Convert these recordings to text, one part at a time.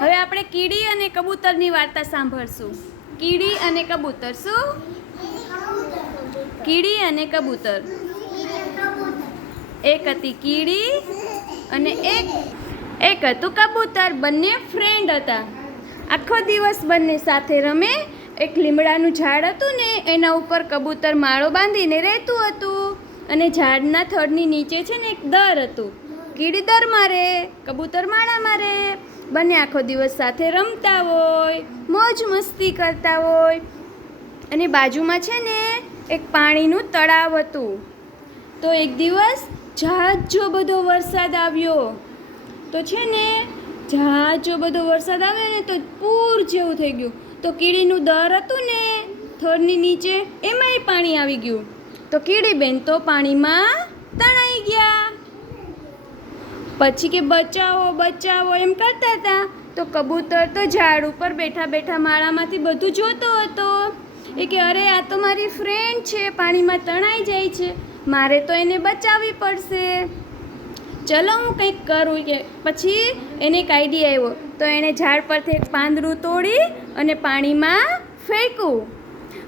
હવે આપણે કીડી અને કબૂતરની વાર્તા સાંભળશું. કીડી અને કબૂતર. શું? કીડી અને કબૂતર. એક હતી કીડી અને એક હતું કબૂતર. બંને ફ્રેન્ડ હતા. આખો દિવસ બંને સાથે રમે. એક લીમડાનું ઝાડ હતું ને, એના ઉપર કબૂતર માળો બાંધીને રહેતું હતું. અને ઝાડના થડની નીચે છે ને એક દર હતું. કીડી દર મારે, કબૂતર માળા મારે. બંને આખો દિવસ સાથે રમતા હોય, મોજ મસ્તી કરતા હોય. અને બાજુમાં છે ને એક પાણીનું તળાવ હતું. તો એક દિવસ ઝાઝો બધો વરસાદ આવ્યો. તો છે ને ઝાઝો બધો વરસાદ આવ્યો ને તો પૂર જેવું થઈ ગયું. તો કીડીનું દર હતું ને થડની નીચે, એમાંય પાણી આવી ગયું. તો કીડીબેન તો પાણીમાં તણાઈ ગયા. પછી કે બચાવો બચાવો એમ કરતા હતા. તો કબૂતર તો ઝાડ ઉપર બેઠા બેઠા માળામાંથી બધું જોતો હતો. એ કે અરે આ તો મારી ફ્રેન્ડ છે, પાણીમાં તણાઈ જાય છે, મારે તો એને બચાવવી પડશે. ચલો હું કંઈક કરું. કે પછી એને એક આઈડિયા આવ્યો. તો એણે ઝાડ પરથી એક પાંદડું તોડી અને પાણીમાં ફેંક્યું.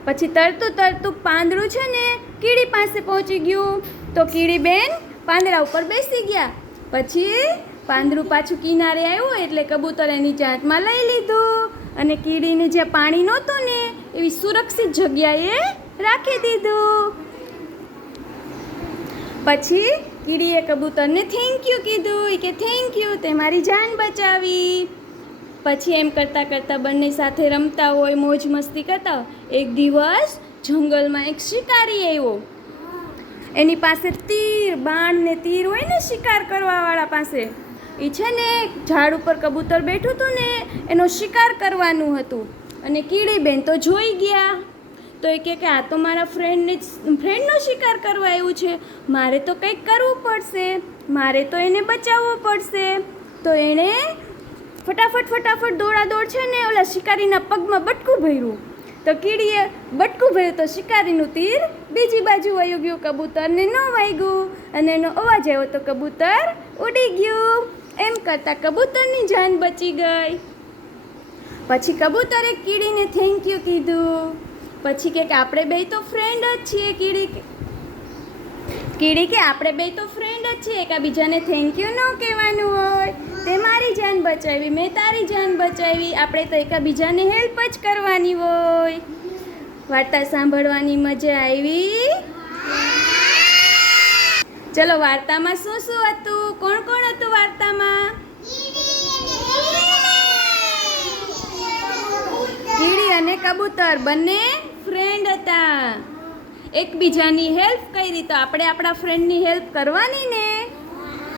પછી તરતું પાંદડું છે ને કીડી પાસે પહોંચી ગયું. તો કીડીબેન પાંદડા ઉપર બેસી ગયા. પછી પાંદડું પાછું કિનારે આવ્યું એટલે કબૂતર એની ચાંચમાં લઈ લીધું અને કીડીને જ્યાં પાણી નહોતું ને એવી સુરક્ષિત જગ્યાએ રાખી દીધું. પછી કીડીએ કબૂતરને થેન્ક યુ કીધું. કે થેન્ક યુ, તે મારી જાન બચાવી. પછી એમ કરતાં કરતાં બંને સાથે રમતા હોય, મોજ મસ્તી કરતા હોય. એક દિવસ જંગલમાં એક શિકારી આવ્યો. એની પાસે બાણ ને તીર હોય ને શિકાર કરવાવાળા પાસે. એ છે ને ઝાડ ઉપર કબૂતર બેઠું હતું ને, એનો શિકાર કરવાનું હતું. અને કીડીબેન તો જોઈ ગયા. તો એ કે આ તો મારા ફ્રેન્ડનો શિકાર કરવા આવ્યું છે, મારે તો કંઈક કરવું પડશે, મારે તો એને બચાવવો પડશે. તો એણે ફટાફટ દોડાદોડ છે ને ઓલા શિકારીના પગમાં બટકું ભર્યું. તો કીડીએ બટકું ભર્યું તો શિકારીનું તીર બીજી બાજુ વયું ગયું. કબૂતરને ન વાગ્યું અને એનો અવાજ આવ્યો તો કબૂતર ઉડી ગયું. એમ કરતાં કબૂતરની જાન બચી ગઈ. પછી કબૂતરે કીડીને થેન્ક યુ કીધું. પછી કે આપણે બે તો ફ્રેન્ડ જ છીએ. કીડી કે આપણે બે તો ફ્રેન્ડ જ છીએ, એકબીજાને થેન્ક યુ ન કહેવાનું હોય. તે મારી જાન બચાવી, મેં તારી જાન બચાવી. આપણે તો એકબીજાને હેલ્પ જ કરવાની હોય. વાર્તા સાંભળવાની મજા આવી? ચલો, વાર્તામાં શું શું હતું? કોણ કોણ હતું વાર્તામાં? કીડી અને કબૂતર બંને ફ્રેન્ડ હતા. એકબીજાની હેલ્પ કરી. તો આપણે આપણા ફ્રેન્ડની હેલ્પ કરવાની ને.